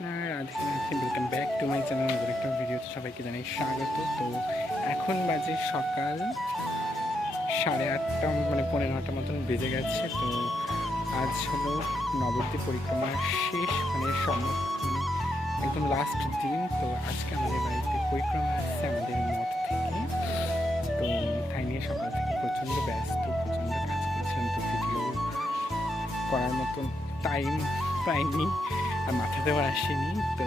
Krishna Radhe Radhe welcome back to my channel নতুন একটা ভিডিওতে সবাইকে জানাই স্বাগত। তো এখন বাজে সকাল সাড়ে আটটা মানে পনেরো নটা মতন বেজে গেছে। তো আজ হলো নবদ্বীপ পরিক্রমার শেষ মানে সম মানে একদম লাস্ট দিন। তো আজকে আমাদের বাড়িতে পরিক্রমা আসছে আমাদের মঠ থেকে। তো তাই নিয়ে সকাল থেকে প্রচণ্ড ব্যস্ত, প্রচণ্ড কাজ করছিলাম। তো ভিডিও করার মতন টাইম পাইনি আর মাথা দেওয়া আসেনি। তো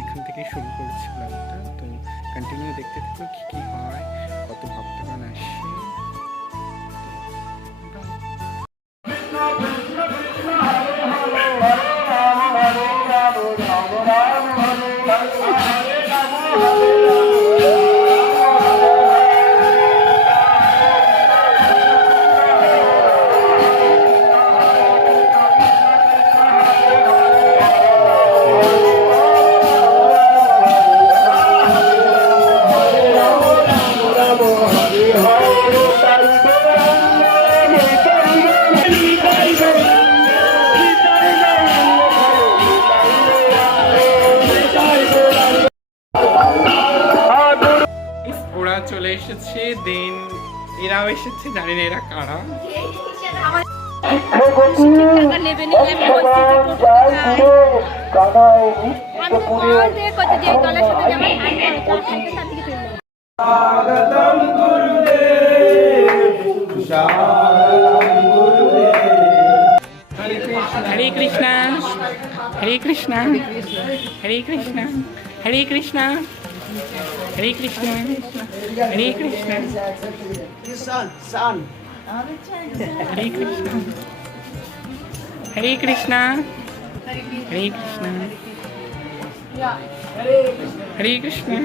এখান থেকে শুরু করছি ব্লগটা তো কন্টিনিউ দেখতে থাকো কী কী হয়, কত ভক্তগণ আসে। এসেছে দেন এরাও এসেছে জানি না এরা কারা। হরে কৃষ্ণ হরে কৃষ্ণ হরে কৃষ্ণ হরে Krishna. Hare Krishna. Hare Krishna. Son, son. Hare Krishna. Hare Krishna. Hare Krishna. Hare Krishna.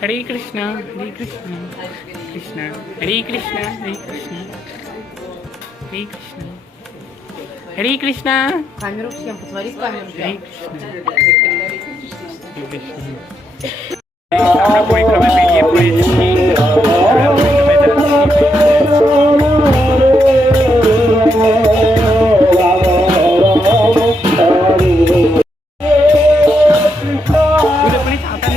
Hare Krishna, Hare Krishna, Krishna, Hare Krishna, Hare Krishna, Hare Krishna. হরে কৃষ্ণা আমরা পরিক্রমে বেরিয়ে পড়েছি পুরোপুরি ছাতা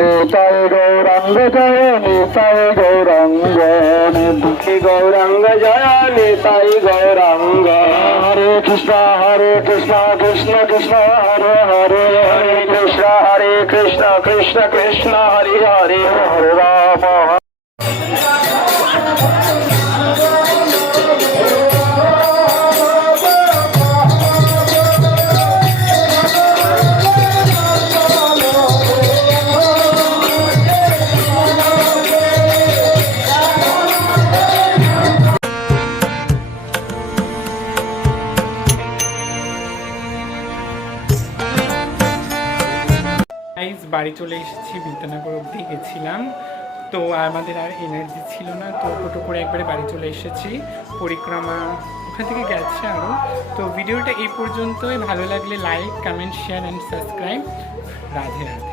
নিতাই গৌরাঙ্গ জয় নিতাই গৌরাঙ্গ দুঃখী গৌরাঙ্গ জয় নিতাই গৌরাঙ্গ হরে কৃষ্ণ হরে কৃষ্ণ কৃষ্ণ কৃষ্ণ হরে হরে হরে কৃষ্ণ হরে কৃষ্ণ কৃষ্ণ কৃষ্ণ হরে হরে হরে রাম বাড়ি চলে এসেছি, বিদ্যানগর অবধি গেছিলাম। তো আমাদের আর এনার্জি ছিল না, তো টোটো করে একবারে বাড়ি চলে এসেছি। পরিক্রমা ওখান থেকে গেছে আরও তো ভিডিওটা এই পর্যন্তই, ভালো লাগলে like comment share and subscribe Radhe Radhe.